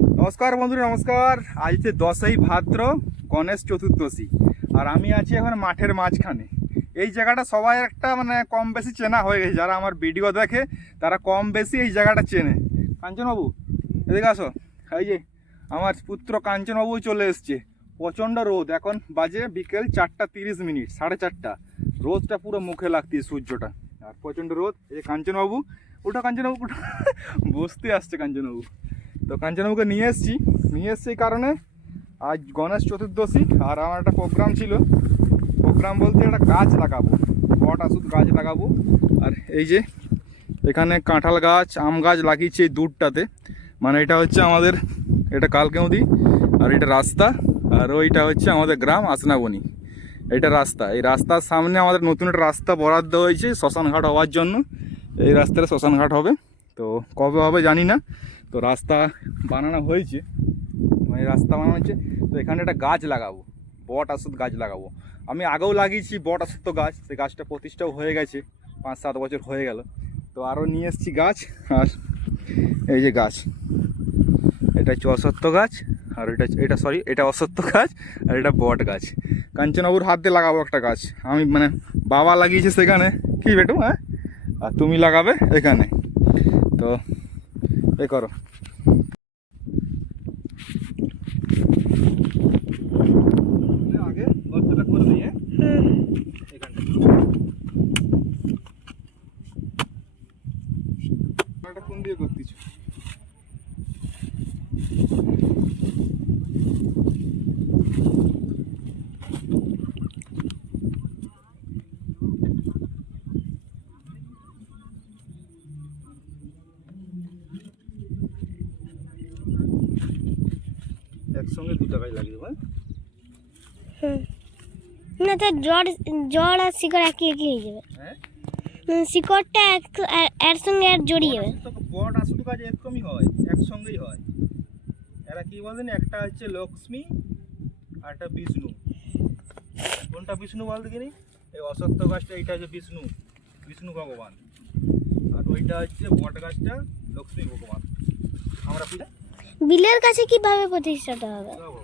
নমস্কার বন্ধুরা, নমস্কার। আজ হচ্ছে দশই ভাদ্র, গণেশ চতুর্দশী। আর আমি আছি এখন মাঠের মাঝখানে। এই জায়গাটা সবাই একটা মানে কম বেশি চেনা হয়ে গেছে। যারা আমার ভিডিও দেখে, তারা কম বেশি এই জায়গাটা চেনে। কাঞ্চনবাবু, এদিকে আসো। এই যে, আমার পুত্র কাঞ্চনবাবু চলে এসছে। প্রচণ্ড রোদ। এখন বাজে বিকেল চারটা তিরিশ মিনিট, সাড়ে চারটা। রোদটা পুরো মুখে লাগছে সূর্যটা। আর প্রচণ্ড রোদ। এই যে কাঞ্চনবাবু ওটা কাঞ্চনবাবু। বসতে আসছে কাঞ্চনবাবু। তো কাঞ্চনবাবুকে নিয়ে এসেছি। নিয়ে এসছি কারণে। আজ গণেশ চতুর্দশী, আর আমার একটা প্রোগ্রাম ছিল। প্রোগ্রাম বলতে একটা গাছ লাগাবো। বট আসুদ গাছ লাগাবো। আর এই যে, এখানে কাঁঠাল গাছ, আম গাছ লাগিয়েছি এই দূরটাতে মানে এটা হচ্ছে আমাদের, এটা কালকেউদি আর এটা রাস্তা। আর ওইটা হচ্ছে আমাদের গ্রাম আসনাবনি। এটা রাস্তা। এই রাস্তার সামনে আমাদের নতুন একটা রাস্তা বরাদ্দ হয়েছে, শ্মশানঘাট হওয়ার জন্য। এই রাস্তাটা শ্মশানঘাট হবে। তো কবে হবে জানি না। তো রাস্তা বানানো হয়েছে। মানে রাস্তা বানানো হচ্ছে তো এখানে একটা গাছ লাগাবো। বট আসুদ গাছ লাগাবো। আমি আগেও লাগিয়েছি বট আসুদ তো গাছ। সেই গাছটা প্রতিষ্ঠাও হয়ে গেছে। পাঁচ সাত বছর হয়ে গেল। তো আরও নিয়ে এসেছি গাছ। আর এই যে গাছ। এটা হচ্ছে অসত্য গাছ। আর এটা এটা সরি এটা অসত্য গাছ। আর এটা বট গাছ। কাঞ্চনবাবুর হাত দিয়ে লাগাবো একটা গাছ। আমি মানে বাবা লাগিয়েছে সেখানে। কি বেটু হ্যাঁ? আর তুমি লাগাবে এখানে। তো এ করো আগে গর্তটা করে দিই হ্যাঁ এখানটা এটা কোন দিয়ে করতেছ একসঙ্গে দু টাকায় লাগিয়ে দেবো হ্যাঁ? না তো জ্বর জ্বর আর শিকড় একই একই হয়ে যাবে। হ্যাঁ? শিকড়টা এক এর- সঙ্গে আর জড়িয়ে যাবে। বট আসুদ কাজ এরকমই হয় একসঙ্গেই হয়। এরা কি বলেন একটা হচ্ছে লক্ষ্মী আর একটা বিষ্ণু। কোনটা বিষ্ণু বল দেখিনি? এই অসত্য গাছটা এইটা হচ্ছে বিষ্ণু বিষ্ণু ভগবান। আর ওইটা হচ্ছে বট গাছটা লক্ষ্মী ভগবান। আমরা পূজা বিলের কাছে কীভাবে প্রতিষ্ঠাটা হবে দেবো।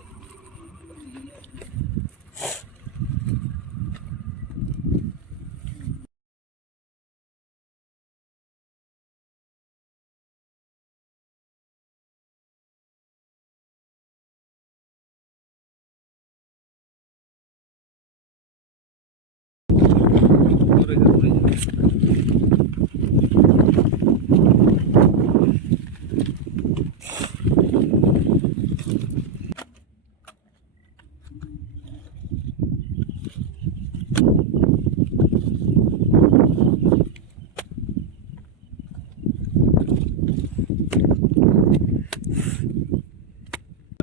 দূরে যা, দূরে যা।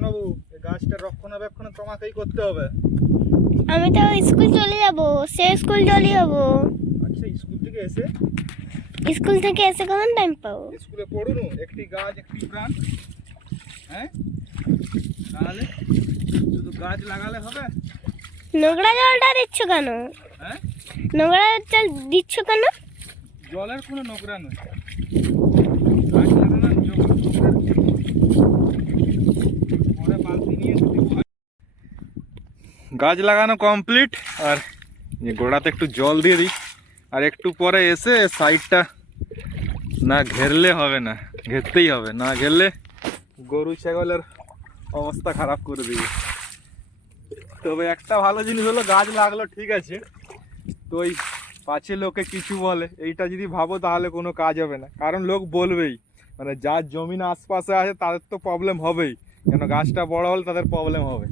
বাবু এই গাছটা রক্ষণাবেক্ষণ তোমাকেই করতে হবে। আমি তো স্কুল চলে যাব সে স্কুল চলে যাব। আচ্ছা স্কুল থেকে এসে? স্কুল থেকে এসে কখন টাইম পাবো। স্কুলে পড়ুন একটি গাছ একটি প্রাণ। হ্যাঁ? তাহলে শুধু গাছ লাগালে হবে? নোংরা জলটা দিচ্ছ কেন? হ্যাঁ? নোংরা জল দিচ্ছ কেন? জলের কোনো নোংরা নয়। গাছ লাগানোর জল পরে বালতি নিয়ে। গাছ লাগানো কমপ্লিট আর গোড়াতে একটু জল দিয়ে দিই। আর একটু পরে এসে সাইডটা না ঘেরলে হবে না, ঘেরতেই হবে। না ঘেরলে গরু, ছাগলের অবস্থা খারাপ করে দিবে। তবে একটা ভালো জিনিস হলো, গাছ লাগল, ঠিক আছে। তো ওই পাছে লোকে কিছু বলে। এইটা যদি ভাবো, তাহলে কোনো কাজ হবে না। কারণ লোক বলবেই মানে যার জমিন আশপাশে আছে, তাদের তো প্রবলেম হবেই। কেন গাছটা বড় হলে তাদের প্রবলেম হবে।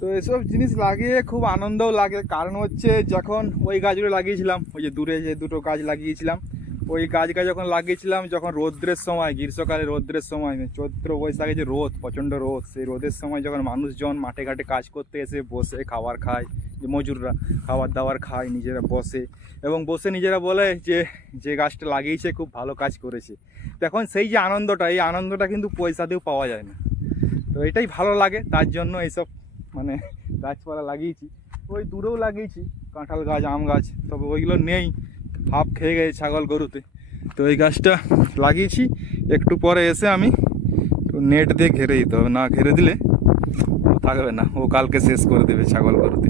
তো এসব জিনিস লাগিয়ে খুব আনন্দও লাগে। কারণ হচ্ছে যখন ওই গাছগুলো লাগিয়েছিলাম, ওই যে দূরে যে দুটো গাছ লাগিয়েছিলাম, ওই গাছটা যখন লাগিয়েছিলাম, যখন রৌদ্রের সময়, গ্রীষ্মকালে রৌদ্রের সময় মানে চৈত্র বৈশাখে যে রোদ, প্রচণ্ড রোদ, সেই রোদের সময় যখন মানুষজন মাঠে ঘাটে কাজ করতে এসে বসে খাবার খায়, যে মজুররা খাবার দাবার খায়, নিজেরা বসে এবং বসে নিজেরা বলে যে যে গাছটা লাগিয়েছে, খুব ভালো কাজ করেছে। তখন সেই যে আনন্দটা, এই আনন্দটা কিন্তু পয়সা দিয়েও পাওয়া যায় না। তো এটাই ভালো লাগে, তার জন্য এইসব মানে গাছপালা লাগিয়েছি। ওই দূরেও লাগিয়েছি, কাঁঠাল গাছ, আম গাছ, তবে ওইগুলো নেই, হাফ খেয়ে গেছে ছাগল গরুতে। তো এই গাছটা লাগিয়েছি, একটু পরে এসে আমি নেট দিয়ে ঘেরে দিতে হবে, না ঘেরে দিলে থাকবে না, ও কালকে শেষ করে দেবে ছাগল করতে